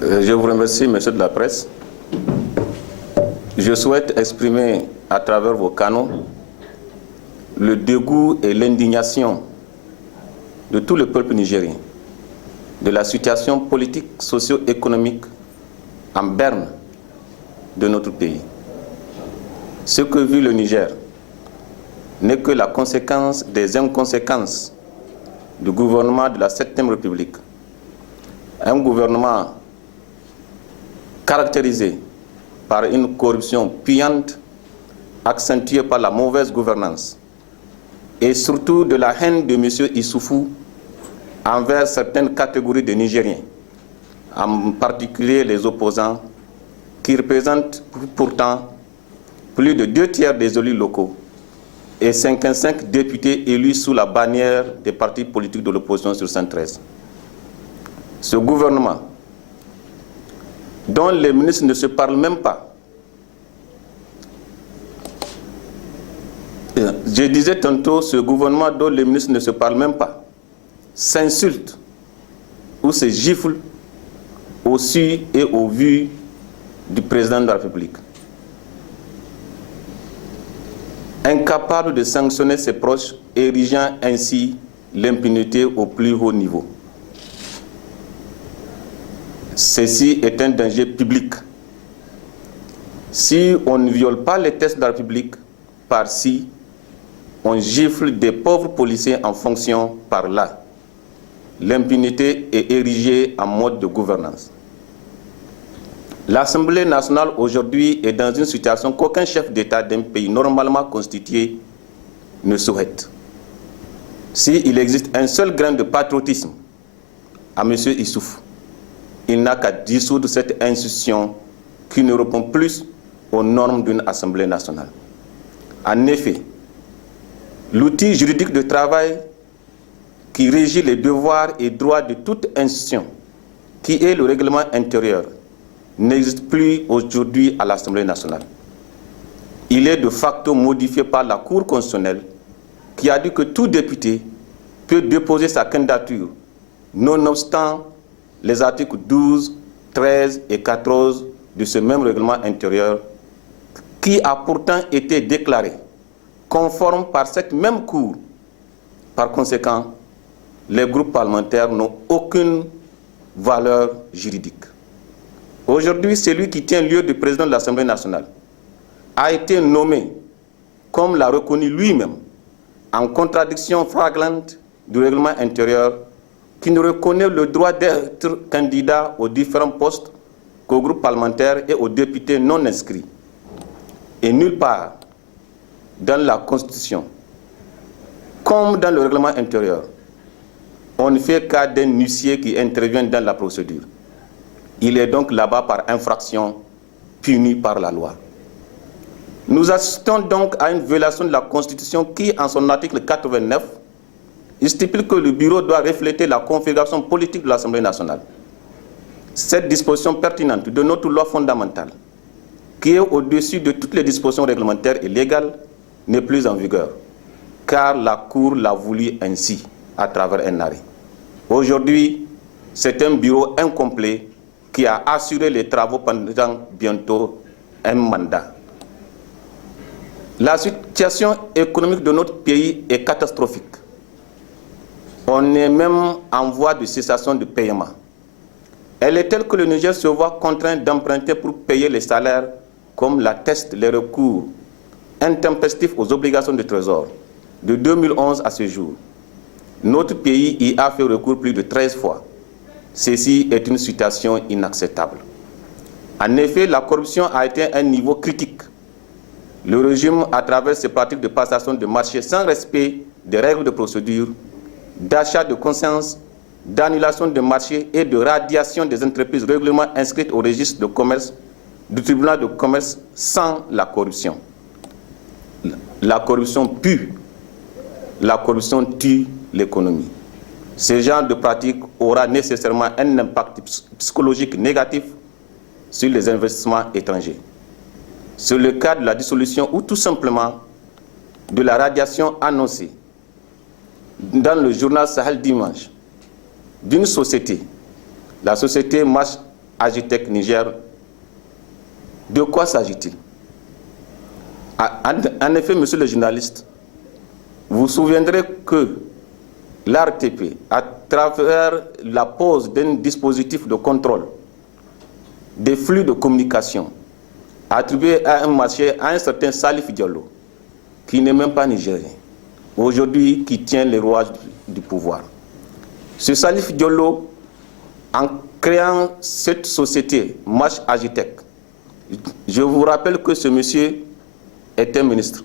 Je vous remercie, monsieur de la presse. Je souhaite exprimer à travers vos canaux le dégoût et l'indignation de tout le peuple nigérien de la situation politique, socio-économique en berne de notre pays. Ce que vit le Niger n'est que la conséquence des inconséquences du gouvernement de la 7e République. Un gouvernement caractérisé par une corruption puante, accentuée par la mauvaise gouvernance et surtout de la haine de M. Issoufou envers certaines catégories de Nigériens, en particulier les opposants, qui représentent pourtant plus de 2/3 des élus locaux et 55 députés élus sous la bannière des partis politiques de l'opposition sur 113. Ce gouvernement, dont les ministres ne se parlent même pas, je disais tantôt, ce gouvernement dont les ministres ne se parlent même pas, s'insultent ou se giflent au su et au vu du président de la République. Incapable de sanctionner ses proches, érigeant ainsi l'impunité au plus haut niveau. Ceci est un danger public. Si on ne viole pas les textes de la République, par-ci, on gifle des pauvres policiers en fonction par-là. L'impunité est érigée en mode de gouvernance. L'Assemblée nationale aujourd'hui est dans une situation qu'aucun chef d'État d'un pays normalement constitué ne souhaite. S'il existe un seul grain de patriotisme à M. Issoufou, il n'a qu'à dissoudre cette institution qui ne répond plus aux normes d'une Assemblée nationale. En effet, l'outil juridique de travail qui régit les devoirs et droits de toute institution, qui est le règlement intérieur, n'existe plus aujourd'hui à l'Assemblée nationale. Il est de facto modifié par la Cour constitutionnelle qui a dit que tout député peut déposer sa candidature, nonobstant les articles 12, 13 et 14 de ce même règlement intérieur qui a pourtant été déclaré conforme par cette même Cour. Par conséquent, les groupes parlementaires n'ont aucune valeur juridique. Aujourd'hui, celui qui tient lieu de président de l'Assemblée nationale a été nommé, comme l'a reconnu lui-même, en contradiction flagrante du règlement intérieur qui ne reconnaît le droit d'être candidat aux différents postes qu'aux groupes parlementaires et aux députés non inscrits. Et nulle part dans la Constitution, comme dans le règlement intérieur, on ne fait cas d'un huissier qui intervient dans la procédure. Il est donc là-bas par infraction puni par la loi. Nous assistons donc à une violation de la Constitution qui, en son article 89, stipule que le bureau doit refléter la configuration politique de l'Assemblée nationale. Cette disposition pertinente de notre loi fondamentale, qui est au-dessus de toutes les dispositions réglementaires et légales, n'est plus en vigueur, car la Cour l'a voulu ainsi, à travers un arrêt. Aujourd'hui, c'est un bureau incomplet qui a assuré les travaux pendant bientôt un mandat. La situation économique de notre pays est catastrophique. On est même en voie de cessation de paiement. Elle est telle que le Niger se voit contraint d'emprunter pour payer les salaires, comme l'attestent les recours intempestifs aux obligations de trésor de 2011 à ce jour. Notre pays y a fait recours plus de 13 fois. Ceci est une situation inacceptable. En effet, la corruption a atteint un niveau critique. Le régime, à travers ses pratiques de passation de marché sans respect des règles de procédure, d'achat de conscience, d'annulation de marché et de radiation des entreprises régulièrement inscrites au registre de commerce du tribunal de commerce sans la corruption. La corruption pue, la corruption tue l'économie. Ce genre de pratique aura nécessairement un impact psychologique négatif sur les investissements étrangers. C'est le cas de la dissolution ou tout simplement de la radiation annoncée dans le journal Sahel dimanche d'une société, la société Marche Agitech Niger, de quoi s'agit-il? En effet, monsieur le journaliste, vous vous souviendrez que l'ARTP, à travers la pose d'un dispositif de contrôle des flux de communication, a attribué à un marché à un certain Salif Diallo, qui n'est même pas nigérien, aujourd'hui qui tient les rouages du pouvoir. Ce Salif Diallo, en créant cette société, Match Agitech, je vous rappelle que ce monsieur est un ministre.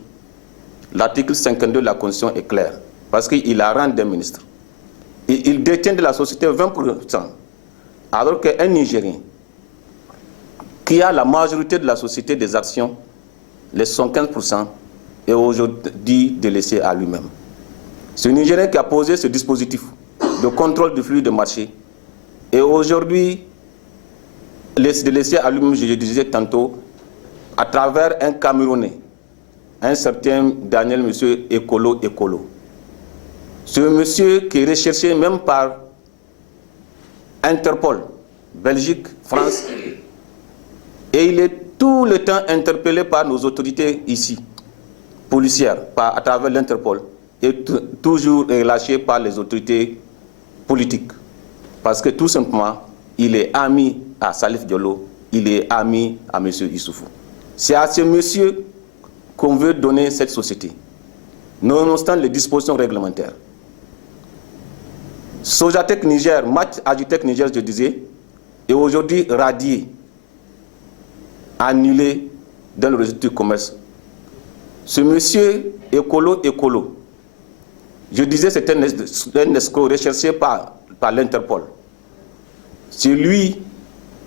L'article 52 de la Constitution est clair, parce qu'il a rang d'un ministre. Et il détient de la société 20%, alors qu'un Nigérien, qui a la majorité de la société des actions, les 115%, est aujourd'hui délaissé à lui-même. Ce Nigérien qui a posé ce dispositif de contrôle du flux de marché est aujourd'hui délaissé à lui-même, je disais tantôt, à travers un Camerounais, un certain Daniel Monsieur Écolo. Ce monsieur qui est recherché même par Interpol, Belgique, France, et il est tout le temps interpellé par nos autorités ici, policières, à travers l'Interpol, et toujours relâché par les autorités politiques. Parce que tout simplement, il est ami à Salif Diallo, il est ami à M. Issoufou. C'est à ce monsieur qu'on veut donner cette société, nonobstant les dispositions réglementaires. Sojatech Niger, Match Agitech Niger, je disais, est aujourd'hui radié, annulé dans le registre du commerce. Ce monsieur Écolo, je disais c'est un escroc recherché par l'Interpol. C'est lui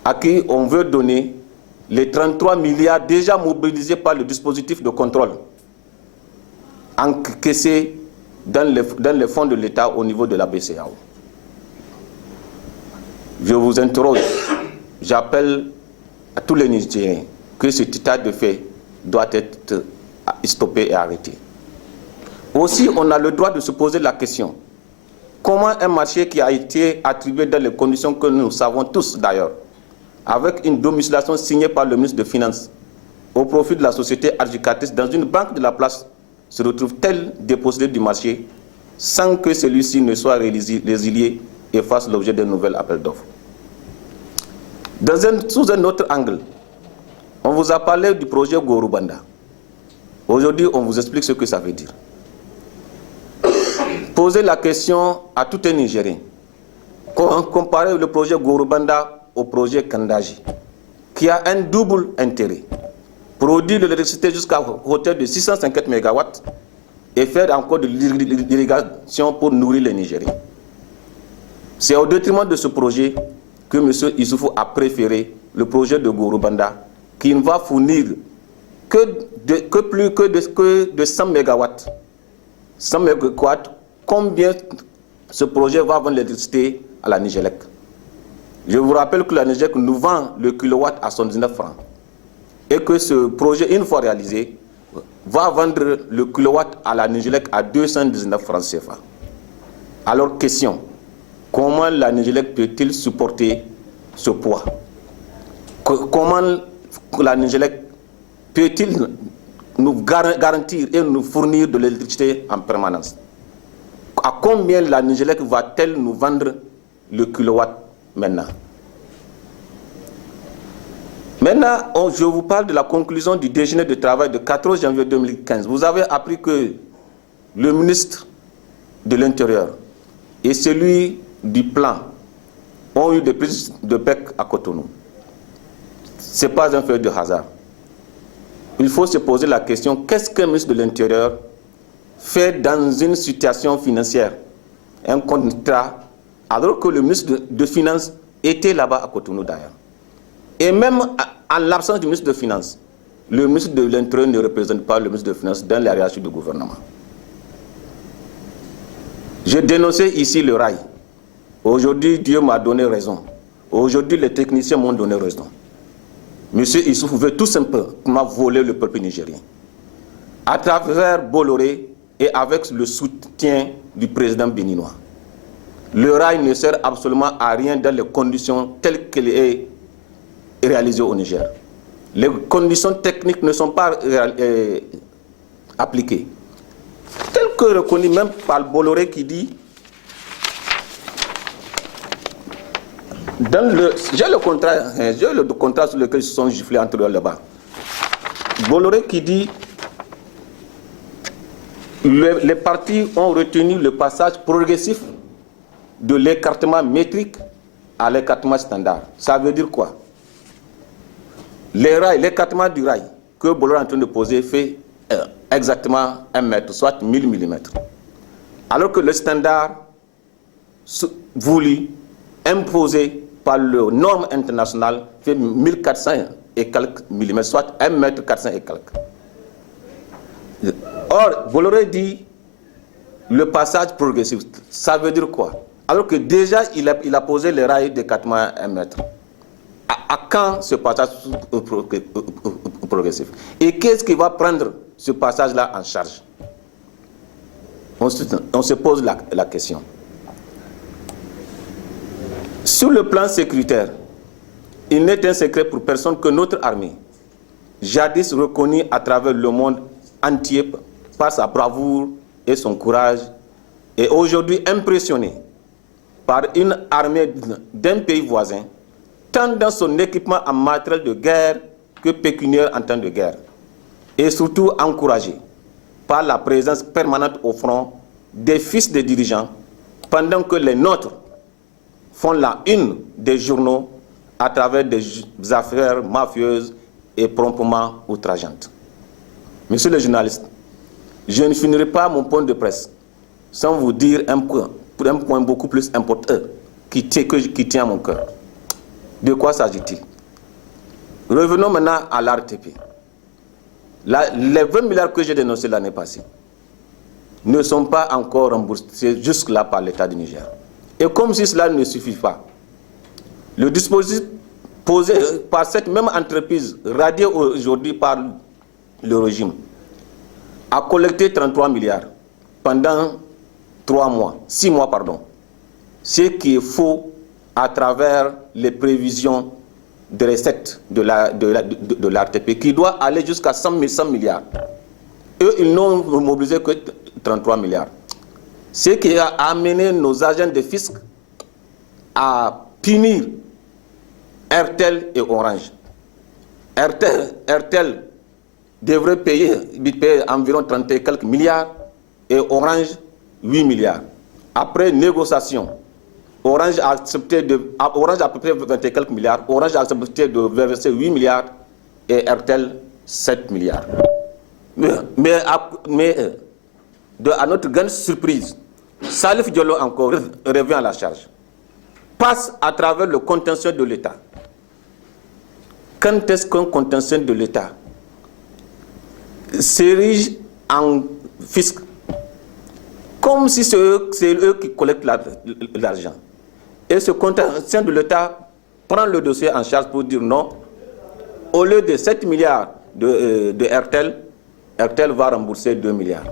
à qui on veut donner les 33 milliards déjà mobilisés par le dispositif de contrôle, encaissés dans les fonds de l'État au niveau de la BCEAO. Je vous interroge, j'appelle à tous les Nigériens que cet état de fait doit être stoppé et arrêté. Aussi, on a le droit de se poser la question, comment un marché qui a été attribué dans les conditions que nous savons tous d'ailleurs, avec une domiciliation signée par le ministre des Finances, au profit de la société adjudicatrice dans une banque de la place, se retrouve-t-elle dépossédée du marché sans que celui-ci ne soit résilié et fasse l'objet d'un nouvel appel d'offres? Sous un autre angle, on vous a parlé du projet Gorubanda. Aujourd'hui, on vous explique ce que ça veut dire. Posez la question à tout un Nigérien. Comparez le projet Gorubanda au projet Kandaji, qui a un double intérêt. Produire de l'électricité jusqu'à hauteur de 650 MW et faire encore de l'irrigation pour nourrir les Nigériens. C'est au détriment de ce projet que M. Issoufou a préféré le projet de Gorubanda, qui ne va fournir que de 100 MW. 100 MW, combien ce projet va vendre l'électricité à la Nigélec? Je vous rappelle que la Nigélec nous vend le kilowatt à 119 francs. Et que ce projet, une fois réalisé, va vendre le kilowatt à la Nigélec à 219 francs CFA. Alors, question, comment la Nigélec peut-il supporter ce poids? Comment la Nigélec peut-il nous garantir et nous fournir de l'électricité en permanence? À combien la Nigélec va-t-elle nous vendre le kilowatt maintenant? Maintenant, je vous parle de la conclusion du déjeuner de travail de 14 janvier 2015. Vous avez appris que le ministre de l'Intérieur et celui du Plan ont eu des prises de bec à Cotonou. Ce n'est pas un fait de hasard. Il faut se poser la question, qu'est-ce qu'un ministre de l'Intérieur fait dans une situation financière, un contrat, alors que le ministre de Finances était là-bas à Cotonou d'ailleurs. Et même en l'absence du ministre de Finances, le ministre de l'Intérieur ne représente pas le ministre de Finances dans la hiérarchie du gouvernement. J'ai dénoncé ici le rail. Aujourd'hui, Dieu m'a donné raison. Aujourd'hui, les techniciens m'ont donné raison. Monsieur Issoufou veut tout simplement voler le peuple nigérien. À travers Bolloré et avec le soutien du président béninois. Le rail ne sert absolument à rien dans les conditions telles qu'elles est réalisé au Niger. Les conditions techniques ne sont pas appliquées. Tel que reconnu même par Bolloré qui dit, j'ai le contrat sur lequel ils se sont giflés entre eux là-bas. Bolloré qui dit, les partis ont retenu le passage progressif de l'écartement métrique à l'écartement standard. Ça veut dire quoi? L'écartement du rail que Bolloré est en train de poser fait exactement 1 mètre, soit 1000 mm. Alors que le standard voulu, imposé par le norme internationale, fait 1400 et quelques millimètres, soit 1 mètre 400 et quelques. Or, Bolloré dit le passage progressif. Ça veut dire quoi? Alors que déjà, il a posé les rails d'écartement à 1 mètre. À quand ce passage progressif? Et qu'est-ce qui va prendre ce passage-là en charge? Ensuite, on se pose la question. Sur le plan sécuritaire, il n'est un secret pour personne que notre armée, jadis reconnue à travers le monde entier par sa bravoure et son courage, est aujourd'hui impressionnée par une armée d'un pays voisin, tant dans son équipement en matériel de guerre que pécuniaire en temps de guerre, et surtout encouragée par la présence permanente au front des fils des dirigeants, pendant que les nôtres font la une des journaux à travers des affaires mafieuses et promptement outrageantes. Monsieur le journaliste, je ne finirai pas mon point de presse sans vous dire un point beaucoup plus important qui tient à mon cœur. De quoi s'agit-il? Revenons maintenant à l'ARTP. Les 20 milliards que j'ai dénoncés l'année passée ne sont pas encore remboursés jusque-là par l'État du Niger. Et comme si cela ne suffit pas, le dispositif posé par cette même entreprise, radiée aujourd'hui par le régime, a collecté 33 milliards pendant 6 mois, ce qui est faux à travers les prévisions de recettes de l'ARTP, qui doit aller jusqu'à 100 milliards. Eux, ils n'ont mobilisé que 33 milliards. Ce qui a amené nos agents de fisc à punir RTL et Orange. RTL devrait payer environ 30 et quelques milliards et Orange 8 milliards. Après négociation, Orange a à peu près 20 et quelques milliards, Orange a accepté de verser 8 milliards et RTL 7 milliards. Mais à notre grande surprise, Salif Diallo encore revient à la charge. Passe à travers le contentieux de l'État. Quand est-ce qu'un contentieux de l'État s'érige en fisc, comme si c'est eux qui collectent l'argent? Et ce contentieux de l'État prend le dossier en charge pour dire non, au lieu de 7 milliards de RTL, RTL va rembourser 2 milliards.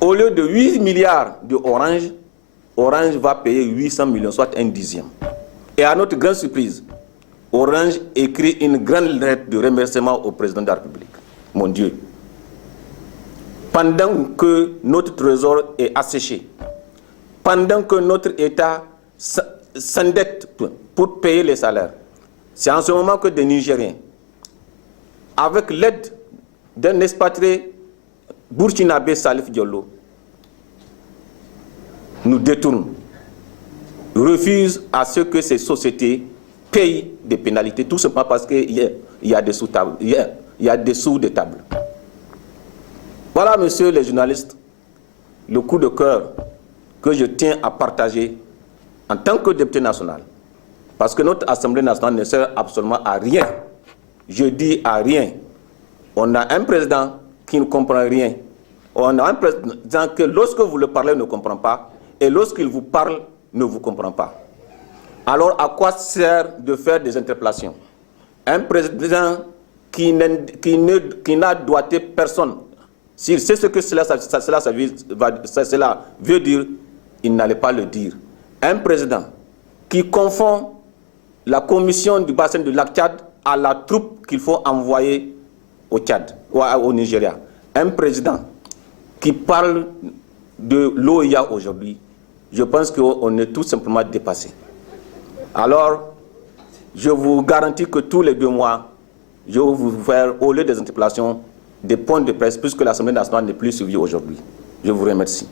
Au lieu de 8 milliards de Orange, Orange va payer 800 millions, soit un dixième. Et à notre grande surprise, Orange écrit une grande lettre de remerciement au président de la République. Mon Dieu. Pendant que notre trésor est asséché, pendant que notre État s'endette pour payer les salaires, c'est en ce moment que des Nigériens, avec l'aide d'un expatrié burkinabé Salif Diallo, nous détournent, refusent à ce que ces sociétés payent des pénalités, tout simplement parce qu'il y a des sous-tables, il y a des sous de table. Voilà, messieurs les journalistes, le coup de cœur que je tiens à partager en tant que député national. Parce que notre Assemblée nationale ne sert absolument à rien. Je dis à rien. On a un président qui ne comprend rien. On a un président que lorsque vous le parlez ne comprend pas, et lorsqu'il vous parle ne vous comprend pas. Alors à quoi sert de faire des interpellations? Un président qui n'a doigté personne, s'il sait ce que cela veut dire, il n'allait pas le dire. Un président qui confond la commission du bassin du lac Tchad à la troupe qu'il faut envoyer au Tchad, ou au Nigeria. Un président qui parle de l'OIA aujourd'hui, je pense qu'on est tout simplement dépassé. Alors, je vous garantis que tous les 2 mois, je vais vous faire, au lieu des interpellations, des points de presse, puisque l'Assemblée nationale n'est plus suivie aujourd'hui. Je vous remercie.